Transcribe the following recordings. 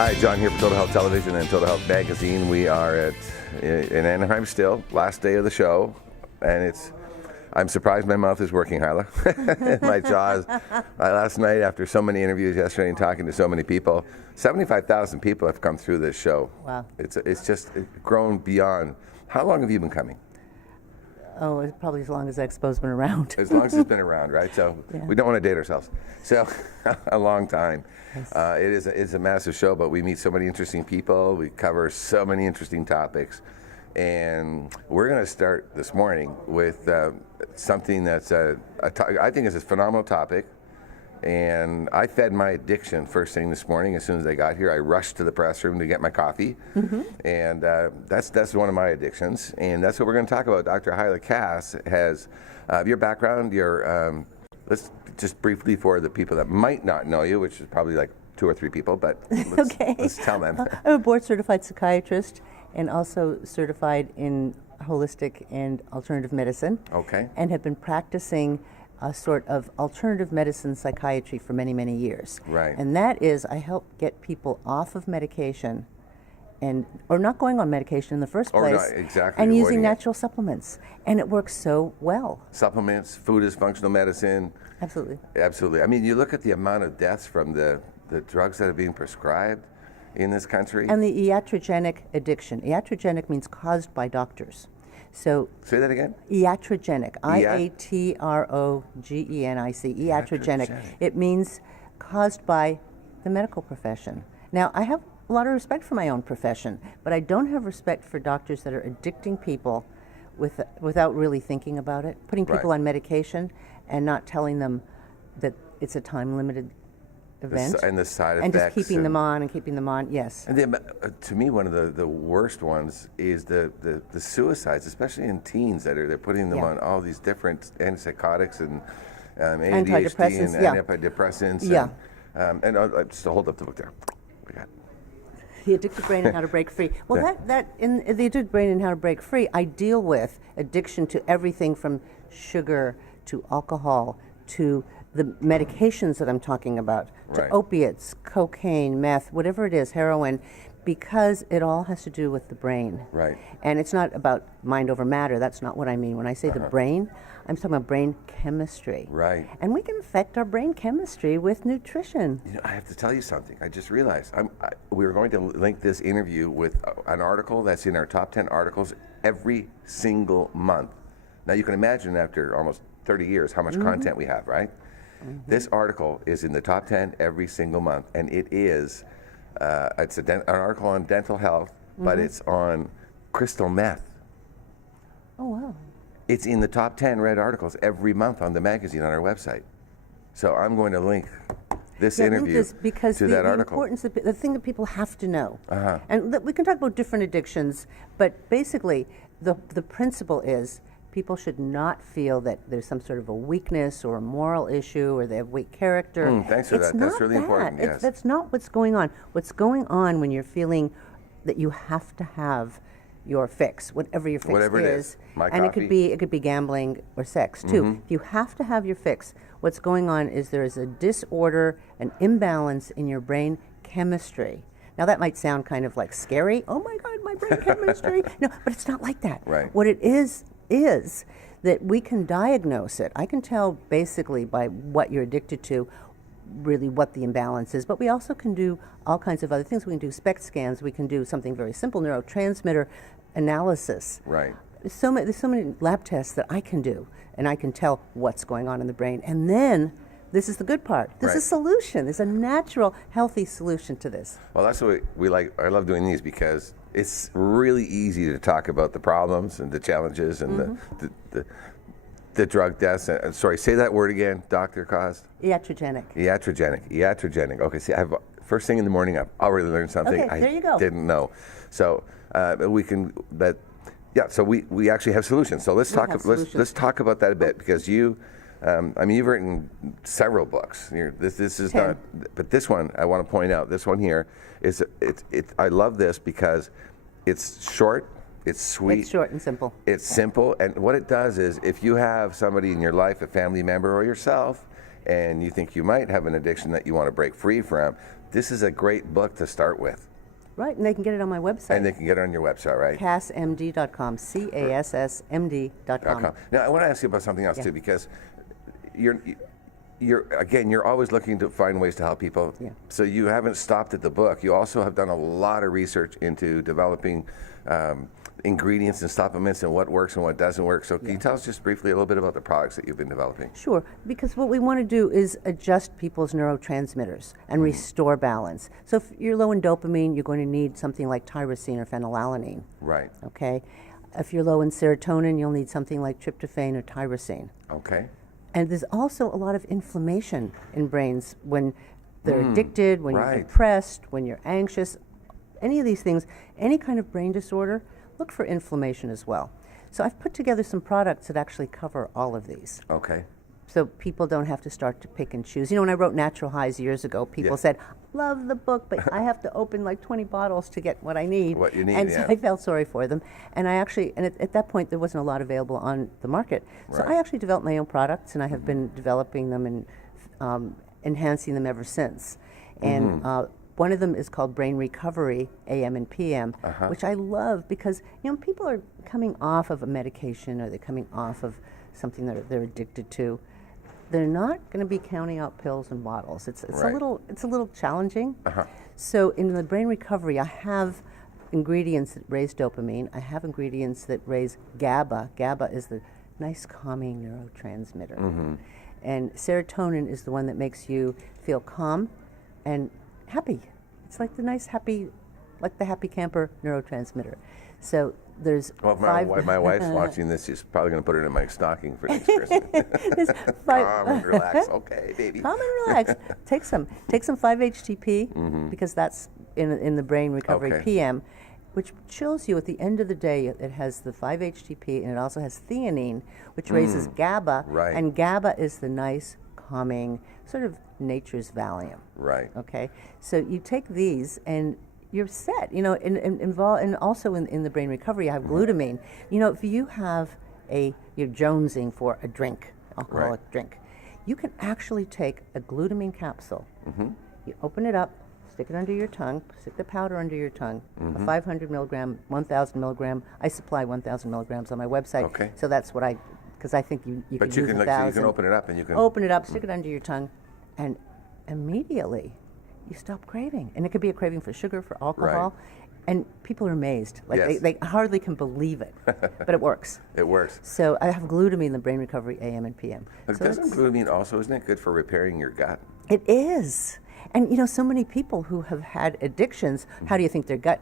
Hi, John here for Total Health Television and Total Health Magazine. We are in Anaheim still, last day of the show, and I'm surprised my mouth is working, Hyla. My jaws. Last night, after so many interviews yesterday and talking to so many people, 75,000 people have come through this show. Wow. It's just grown beyond. How long have you been coming? Oh, it's probably as long as Expo's been around. As long as it's been around, right? So yeah. We don't want to date ourselves. So a long time. Yes. It's a massive show, but we meet so many interesting people. We cover so many interesting topics. And we're going to start this morning with something that's I think is a phenomenal topic. And I fed my addiction first thing this morning. As soon as I got here, I rushed to the press room to get my coffee. Mm-hmm. And that's one of my addictions. And that's what we're going to talk about. Dr. Hyla Cass has your background, let's just briefly for the people that might not know you, which is probably like 2 or 3 people, but let's tell them. I'm a board-certified psychiatrist and also certified in holistic and alternative medicine. Okay. And have been practicing a sort of alternative medicine psychiatry for many, many years. Right. And that is, I help get people off of medication or not going on medication in the first place. Or not, exactly. And using natural supplements. And it works so well. Supplements, food is functional medicine. Absolutely. Absolutely. I mean, you look at the amount of deaths from the drugs that are being prescribed in this country. And the iatrogenic addiction. Iatrogenic means caused by doctors. So say that again? Iatrogenic, iatrogenic, iatrogenic. It means caused by the medical profession. Now, I have a lot of respect for my own profession, but I don't have respect for doctors that are addicting people without really thinking about it, putting people on medication and not telling them that it's a time-limited event. And the side effects. And just keeping them on, yes. And to me, one of the worst ones is the suicides, especially in teens they're putting them on all these different antipsychotics and ADHD antidepressants, and antidepressants. Yeah. And just hold up the book there. We got The Addicted Brain and How to Break Free. Well, that in The Addicted Brain and How to Break Free, I deal with addiction to everything from sugar to alcohol to the medications that I'm talking about, to opiates, cocaine, meth, whatever it is, heroin, because it all has to do with the brain. Right. And it's not about mind over matter. That's not what I mean. When I say the brain, I'm talking about brain chemistry. Right. And we can affect our brain chemistry with nutrition. You know, I have to tell you something. I just realized we were going to link this interview with an article that's in our top 10 articles every single month. Now you can imagine after almost 30 years how much content we have, right? Mm-hmm. This article is in the top 10 every single month, and it is it's an article on dental health, but it's on crystal meth. Oh, wow. It's in the top 10 read articles every month on the magazine on our website. So I'm going to link this interview because to that article. Importance of the thing that people have to know. And we can talk about different addictions, but basically the principle is people should not feel that there's some sort of a weakness or a moral issue or they have weak character. Thanks for that. That's really important. Yes. That's not what's going on. What's going on when you're feeling that you have to have your fix, whatever your fix is. And it could be gambling or sex too. If you have to have your fix, what's going on is there is a disorder, an imbalance in your brain chemistry. Now that might sound kind of like scary. Oh my God, my brain chemistry. No, but it's not like that. Right. What it is that we can diagnose it. I can tell basically by what you're addicted to really what the imbalance is, but we also can do all kinds of other things. We can do SPECT scans. We can do something very simple, neurotransmitter analysis. Right. There's so many lab tests that I can do, and I can tell what's going on in the brain. And then, this is the good part. There's a solution. There's a natural, healthy solution to this. Well, that's what we like. I love doing these because it's really easy to talk about the problems and the challenges and the drug deaths. Sorry, say that word again, Dr. Cost. Iatrogenic. Iatrogenic. Okay, see, first thing in the morning, I've already learned something there you go. Didn't know. So we can, so we actually have solutions. So let's talk about that a bit because you've written several books. This is 10. not, but this one I want to point out. This one here is I love this because it's short. It's sweet. It's short and simple. It's simple, and what it does is if you have somebody in your life, a family member or yourself, and you think you might have an addiction that you want to break free from, this is a great book to start with. Right, and they can get it on my website. And they can get it on your website, right? CassMD.com, CassMD.com. Now, I want to ask you about something else too, because you're always looking to find ways to help people. Yeah. So you haven't stopped at the book. You also have done a lot of research into developing ingredients and supplements and what works and what doesn't work. So can you tell us just briefly a little bit about the products that you've been developing? Sure, because what we want to do is adjust people's neurotransmitters and restore balance. So if you're low in dopamine, you're going to need something like tyrosine or phenylalanine. Right. Okay. If you're low in serotonin, you'll need something like tryptophan or tyrosine. Okay. And there's also a lot of inflammation in brains when they're addicted, when you're depressed, when you're anxious. Any of these things, any kind of brain disorder, look for inflammation as well. So I've put together some products that actually cover all of these. Okay. So people don't have to start to pick and choose. You know, when I wrote Natural Highs years ago, people said, love the book, but I have to open like 20 bottles to get what I need. What you need, and so I felt sorry for them. And I actually, and at that point, there wasn't a lot available on the market. So I actually developed my own products, and I have been developing them and enhancing them ever since. And one of them is called Brain Recovery, AM and PM, which I love because, you know, people are coming off of a medication or they're coming off of something that they're addicted to. They're not going to be counting out pills and bottles. It's a little challenging. So in the Brain Recovery, I have ingredients that raise dopamine. I have ingredients that raise GABA. GABA is the nice calming neurotransmitter. And serotonin is the one that makes you feel calm and happy. It's like the nice happy, like the happy camper neurotransmitter. So there's my wife's watching this. She's probably going to put it in my stocking for next Christmas. Calm and relax. Okay, baby. Calm and relax. Take some 5-HTP because that's in the Brain Recovery PM, which chills you at the end of the day. It has the 5-HTP and it also has theanine, which raises GABA. Right. And GABA is the nice, calming, sort of nature's Valium. Right. Okay. So you take these and you're set. You know, and also in the Brain Recovery, I have glutamine. You know, if you have you're jonesing for a drink, alcoholic drink, you can actually take a glutamine capsule. You open it up, stick it under your tongue, stick the powder under your tongue, a 500 milligram, 1,000 milligram. I supply 1,000 milligrams on my website. Okay. So that's what because I think you but can you use can 1,000. you can open it up and you can open it up, stick it under your tongue, and immediately you stop craving. And it could be a craving for sugar, for alcohol. And people are amazed. Like they hardly can believe it. But it works. It works. So I have glutamine, the Brain Recovery AM and PM. But doesn't glutamine also, isn't it good for repairing your gut? It is. And you know, so many people who have had addictions, how do you think their gut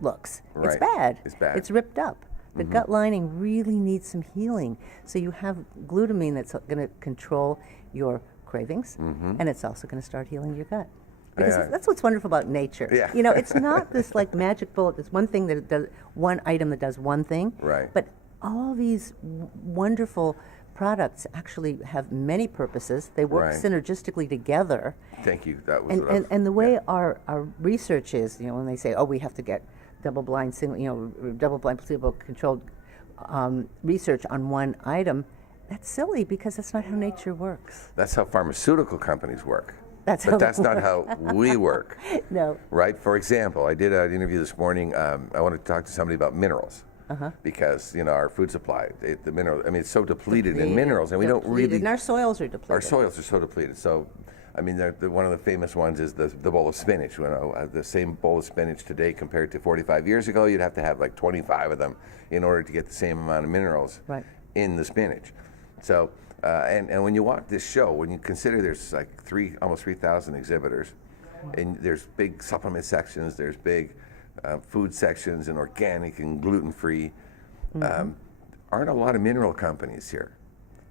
looks? It's bad. It's bad. It's ripped up. The gut lining really needs some healing. So you have glutamine that's going to control your cravings, and it's also going to start healing your gut. Because that's what's wonderful about nature. Yeah. You know, it's not this like magic bullet. There's one thing that it does, one item that does one thing. Right. But all these wonderful products actually have many purposes. They work synergistically together. Thank you. That was and the way our research is, you know, when they say, oh, we have to get double-blind, double-blind placebo-controlled research on one item, that's silly because that's not how nature works. That's how pharmaceutical companies work. That's not how we work. No. Right? For example, I did an interview this morning. I wanted to talk to somebody about minerals. Because, you know, our food supply, the minerals, I mean, it's so depleted in minerals, and we don't really... And our soils are depleted. Our soils are so depleted. So, I mean, one of the famous ones is the bowl of spinach. You know, the same bowl of spinach today compared to 45 years ago, you'd have to have like 25 of them in order to get the same amount of minerals in the spinach. So, and when you watch this show, when you consider there's like almost 3,000 exhibitors, and there's big supplement sections, there's big food sections, and organic and gluten-free, aren't a lot of mineral companies here.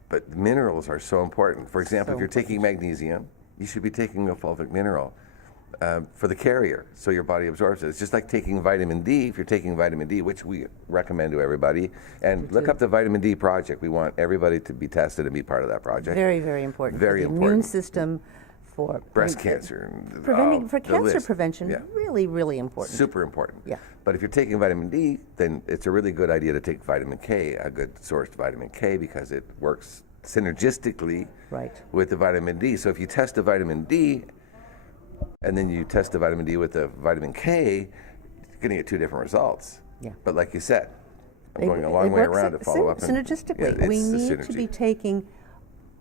But minerals are so important. For example, if you're taking magnesium, you should be taking a fulvic mineral for the carrier, so your body absorbs it. It's just like taking vitamin D. If you're taking vitamin D, which we recommend to everybody, and look up the Vitamin D Project. We want everybody to be tested and be part of that project. Very, very important. Very for the important. Immune system, for breast cancer, for cancer prevention, really, really important. Super important. Yeah. But if you're taking vitamin D, then it's a really good idea to take vitamin K, a good sourced vitamin K, because it works synergistically with the vitamin D. So if you test the vitamin D, and then you test the vitamin D with the vitamin K, you're going to get two different results. Yeah. But like you said, I'm going a long way around to follow up. Synergistically, we need to be taking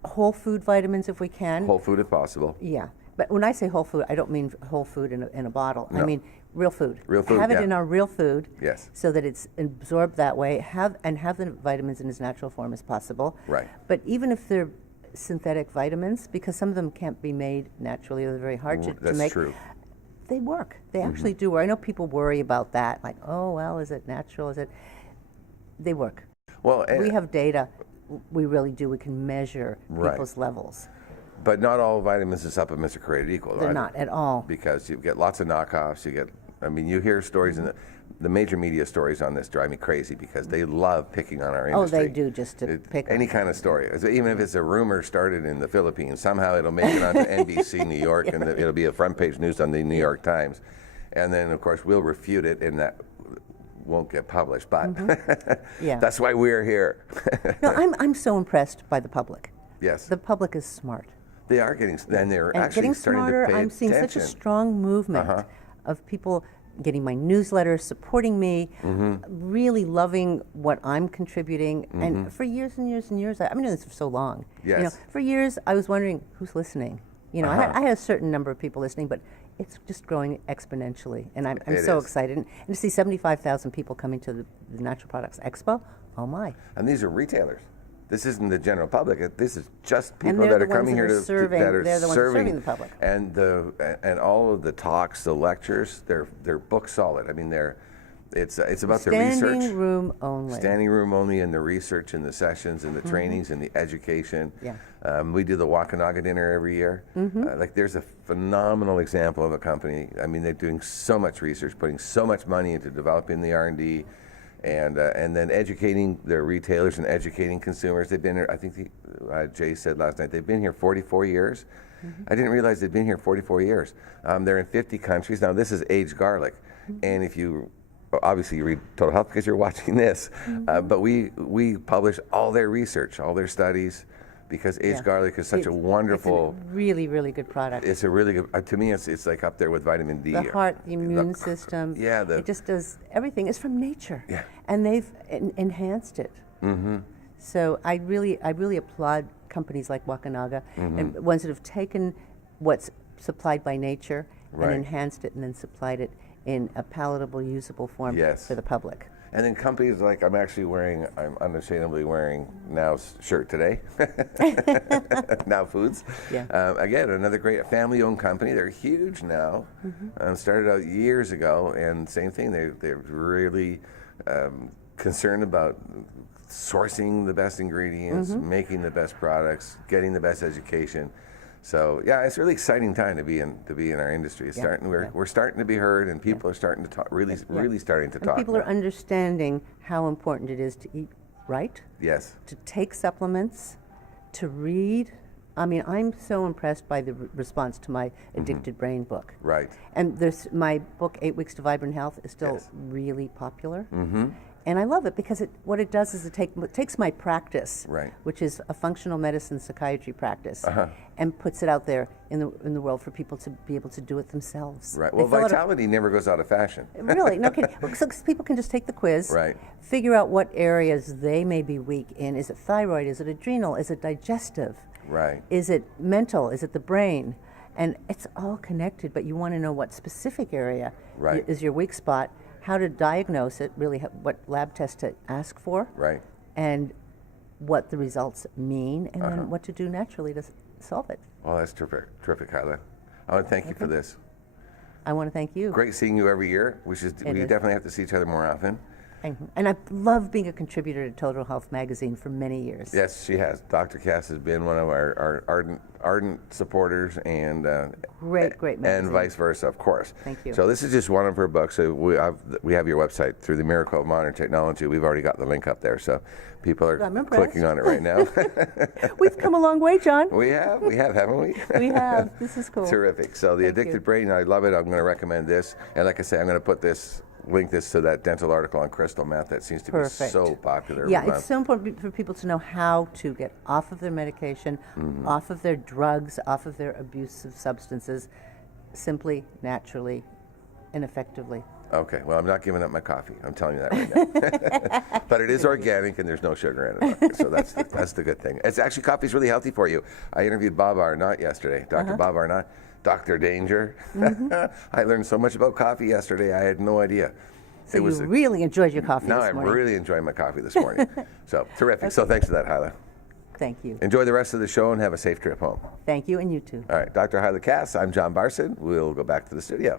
whole food vitamins if we can. Whole food if possible. Yeah. But when I say whole food, I don't mean whole food in a bottle. No. I mean real food. Real food, have it in our real food. Yes. So that it's absorbed that way. Have the vitamins in as natural form as possible. Right. But even if they're synthetic vitamins, because some of them can't be made naturally, or they're very hard to make. That's true. They work. They actually do work. I know people worry about that, like, oh, well, is it natural? Is it? They work. Well, we have data. We really do. We can measure people's levels. But not all vitamins and supplements are created equal. They're not at all. Because you get lots of knockoffs. You hear stories, and the major media stories on this drive me crazy because they love picking on our industry. Oh, they do, just to pick any kind of story. Even if it's a rumor started in the Philippines, somehow it'll make it onto NBC New York, and it'll be a front page news on the New York Times. And then, of course, we'll refute it, and that won't get published. But that's why we're here. No, I'm so impressed by the public. Yes. The public is smart. They are getting, and they're actually getting starting smarter. to pay I'm seeing attention. such a strong movement of people getting my newsletter, supporting me, really loving what I'm contributing. And for years and years and years, I've been doing this for so long. Yes. For years, I was wondering who's listening. I had a certain number of people listening, but it's just growing exponentially, and I'm so excited. And to see 75,000 people coming to the Natural Products Expo, oh my! And these are retailers. This isn't the general public. This is just people that are coming here to serving. That are they're the ones serving the public. And all of the talks, the lectures, they're book solid. I mean, it's about the research. Standing room only. Standing room only, and the research, and the sessions, and the trainings, and the education. Yeah. We do the Wakanaga dinner every year. There's a phenomenal example of a company. I mean, they're doing so much research, putting so much money into developing the R&D. And then educating their retailers and educating consumers. They've been here, I think Jay said last night, they've been here 44 years. I didn't realize they'd been here 44 years. They're in 50 countries. Now, this is aged garlic. And if you, obviously you read Total Health because you're watching this, but we publish all their research, all their studies, because aged garlic is such a wonderful... It's a really, really good product. It's a really good... to me, it's like up there with vitamin D. The heart, the immune system. Yeah. It just does everything. It's from nature. Yeah. And they've enhanced it. So I really applaud companies like Wakanaga and ones that have taken what's supplied by nature and enhanced it and then supplied it in a palatable, usable form for the public. And then companies like I'm unashamedly wearing Now's shirt today. Now Foods. Yeah. Again, another great family-owned company. They're huge now. Started out years ago, and same thing. They're really concerned about sourcing the best ingredients, making the best products, getting the best education. So yeah, it's a really exciting time to be in our industry. It's we're starting to be heard, and people are starting to talk. Really starting to talk. People are understanding how important it is to eat right. Yes. To take supplements, to read. I mean, I'm so impressed by the response to my Addicted Brain book. Right. And my book, 8 Weeks to Vibrant Health, is still really popular. And I love it because what it does is it takes my practice, which is a functional medicine psychiatry practice, and puts it out there in the world for people to be able to do it themselves. Right. Well, vitality never goes out of fashion. Really, no kidding. So people can just take the quiz, figure out what areas they may be weak in. Is it thyroid? Is it adrenal? Is it digestive? Right. Is it mental? Is it the brain? And it's all connected, but you want to know what specific area is your weak spot, how to diagnose it, really what lab tests to ask for, and what the results mean, and then what to do naturally to solve it. Well, that's terrific, Hyla. I want to thank you for this. I want to thank you. Great seeing you every year. We definitely have to see each other more often. And I love being a contributor to Total Health magazine for many years. Yes, she has. Dr. Cass has been one of our ardent supporters, and great magazine. And vice versa, of course. Thank you. So this is just one of her books. So we have your website through the miracle of modern technology. We've already got the link up there, so people are clicking on it right now. We've come a long way, John. We have, haven't we? We have. This is cool. Terrific. So the Addicted Brain, I love it. I'm going to recommend this, and like I say, I'm going to link this to that dental article on crystal meth that seems to be so popular. Yeah, it's so important for people to know how to get off of their medication, off of their drugs, off of their abusive substances, simply, naturally, and effectively. Okay, well, I'm not giving up my coffee. I'm telling you that right now. But it is organic and there's no sugar in it. So that's the good thing. It's actually, coffee's really healthy for you. I interviewed Bob Arnott yesterday, Dr. Bob Arnott, Dr. Danger. I learned so much about coffee yesterday, I had no idea. So you really enjoyed your coffee this morning. No, I'm really enjoying my coffee this morning. So, terrific. Okay. So thanks for that, Hyla. Thank you. Enjoy the rest of the show and have a safe trip home. Thank you, and you too. All right, Dr. Hyla Cass, I'm John Barson. We'll go back to the studio.